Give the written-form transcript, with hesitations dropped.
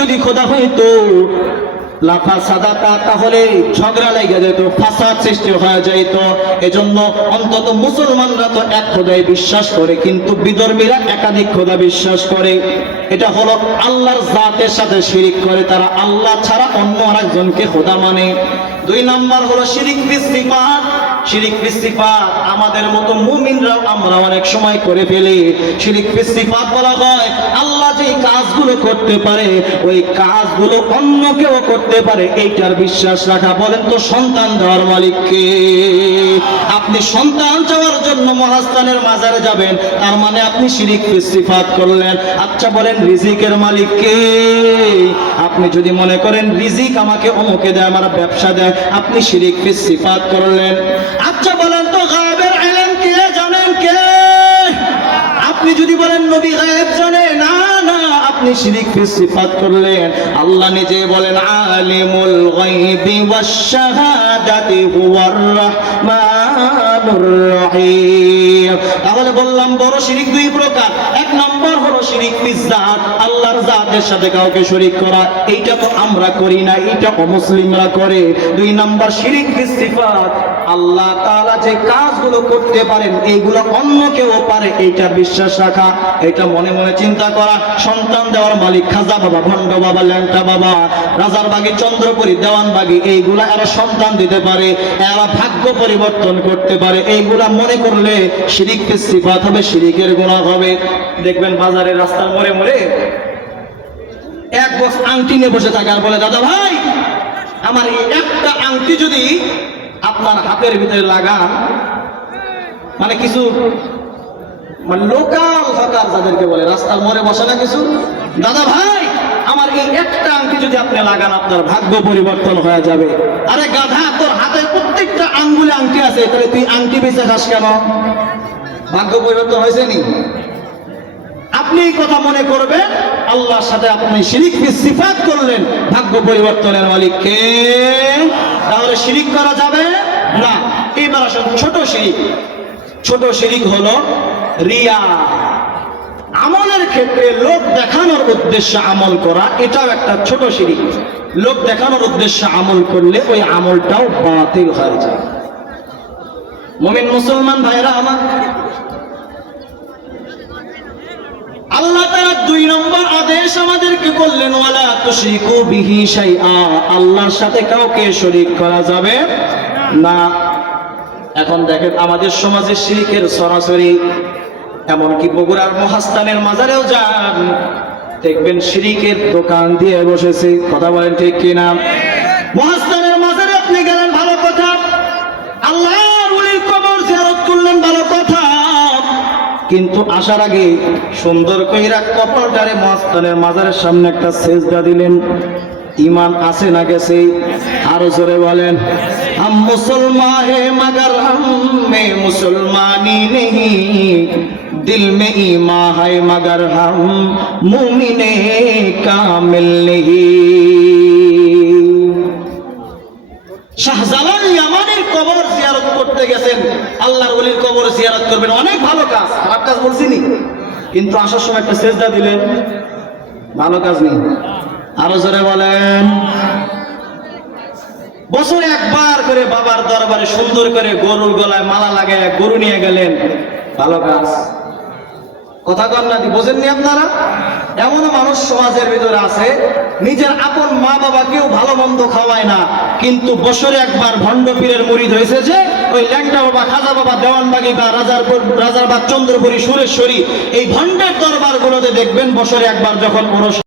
যদি খোদা হইতো লাফাসাদাতা, তাহলে ঝগড়া লেগে যেত, ফাসাদ সৃষ্টি হয়ে যেত। এজন্য অন্তত মুসলমানরা তো এক খোদায় বিশ্বাস করে, কিন্তু বিধর্মীরা একাধিক খোদা বিশ্বাস করে। এটা হলো আল্লাহর জাতের সাথে শিরিক করে, তারা আল্লাহ ছাড়া অন্য আরেকজনকে খোদা মানে। 2 নাম্বার হলো শিরিক বিস সিফাত। শিরিক বিস সিফাত আমাদের মতো মুমিনরাও আমরা অনেক সময় করে ফেলি। শিরিক বিস সিফাত বলা হয় আল্লাহ যে কাজগুলো করতে পারে ওই কাজগুলো অন্য কেউ করতে পারে, এইটার বিশ্বাস রাখা। বলেন তো সন্তান দেওয়ার মালিক কে? আপনি সন্তান চাওয়ার জন্য মহাস্থানের মাজারে যাবেন, তার মানে আপনি শিরিক বিস সিফাত করলেন। আচ্ছা বলেন রিজিকের মালিক কে? আপনি যদি মনে করেন রিজিক আমাকে অমুকে দেয়, আমার ব্যবসা দেয়, আপনি শিরিক বিস সিফাত করলেন। আচ্ছা বলেন তো গায়েবের ইলম কে জানেন কে? আপনি যদি বলেন নবী গায়েব জানে, না না, আপনি শিরিক বিস সিফাত করলেন। আল্লাহ নিজে বলেন আলিমুল গায়বি ওয়াশ শাহাদাতি হুয়ার রাহমানুর রহিম। তাহলে বললাম বড় শিরিক 2 প্রকার। 1 নম্বর হলো শিরিক বিস জাত, আল্লাহর জাতের সাথে কাউকে শরীক করা। এইটা তো আমরা করি না, এটা অমুসলিমরা করে। 2 নম্বর শিরিক বিস সিফাত, আল্লাহ তাআলা যে কাজগুলো করতে পারেন এইগুলো অন্য কেউ পারে, এইটা বিশ্বাস রাখা, এটা মনে মনে চিন্তা করা। সন্তান দেওয়ার মালিক খাজা বাবা, ভণ্ড বাবা, ল্যাংটা বাবা, রাজারবাগী, চন্দ্রপুরী, দেওয়ানবাগী, এইগুলা এরা সন্তান দিতে পারে, এরা ভাগ্য পরিবর্তন করতে পারে। এইগুলা মনে করলে শিরিক বিস সিফাত হবে, শিরিকের গুনাহ হবে। দেখবেন বাজারে রাস্তার মোড়ে মোড়ে এক বস আংটি নিয়ে বসে থাকে আর বলে দাদা ভাই আমার এই একটা আংটি যদি আপনার হাতের ভিতরে লাগান, মানে কিছু মানে লোকাল হকার যাদেরকে বলে, রাস্তার মোড়ে বসে না কিছু, দাদা ভাই আমার এই একটা আংটি যদি আপনি লাগান আপনার ভাগ্য পরিবর্তন হয়ে যাবে। আরে গাধা, তোর হাতের প্রত্যেকটা আঙ্গুলে আংটি আছে, তাহলে তুই আংটি বেঁচে খাস কেন? ভাগ্য পরিবর্তন হয়েছে নি? আপনি এই কথা মনে করবেন আল্লাহর সাথে আপনি শিরিক বিস সিফাত করলেন, ভাগ্য পরিবর্তনের মালিক কে? তাহলে শিরিক করা যাবে না। এবার আসুন ছোট শিরিক। ছোট শিরিক হলো রিয়া। আমলের ক্ষেত্রে লোক দেখানোর উদ্দেশ্যে আমল করা, এটাও একটা ছোট শিরিক। লোক দেখানোর উদ্দেশ্যে আমল করলে ওই আমলটাও বাতিল হয়ে যায়। মুমিন মুসলমান ভাইরা আমার, আল্লাহ তাআলা 2 নম্বর আদেশ আমাদেরকে করলেন ওয়ালা তুশরিকু বিহি শাইআ, আল্লাহর সাথে কাউকে শরীক করা যাবে না। এখন দেখেন আমাদের সমাজে শিরিকের সরাসরি, এমনকি বগুড়ার মহাস্থানের মাজারেও যান, দেখবেন শিরিকের দোকান দিয়ে বসেছে। কথা বলেন ঠিক কিনা? মহাস্থানের মাজারে আপনি গেলেন, ভালো কথা, আল্লাহর ওলির কবর জিয়ারত করলেন, ভালো কথা, কিন্তু আসার আগে সুন্দর কইরা কপালটারে মহাস্থানের মাজারের সামনে একটা সেজদা দিলেন। ईमान आसे ना गैसे आरो जोरे बोलें हम मुसलमान है मगर हम में मुसलमानी नहीं, दिल में ईमान है मगर हम मुमिने कामिल नहीं। শাহজালাল ইয়ামানির কবর জিয়ারত করতে গেছেন, আল্লাহর ওলির কবর জিয়ারত করবেন, অনেক ভালো কাজ, খারাপ কাজ বলছিনি, কিন্তু আসার সময় একটা সেজদা দিলেন, ভালো কাজ নেই। আরো জোরে বলেন। বছরে একবার করে বাবার দরবারে সুন্দর করে গরুর গলায় মালা লাগায় গরু নিয়ে গেলেন, ভালো কাজ। কথা কন না, বোঝেননি আপনারা? এমন মানুষ সমাজের ভিতরে আছে, নিজের আপন মা বাবাকেও ভালো মন্দ খাওয়ায় না, কিন্তু বছরে একবার ভণ্ড পীরের মুরিদ হয়েছে যে ওই ল্যাংটা বাবা, খাজা বাবা, দেওয়ানবাগী বা রাজারবাগ, চন্দ্রপুরী, সুরেশ্বরী, এই ভণ্ডের দরবার গুলোতে দেখবেন বছরে একবার যখন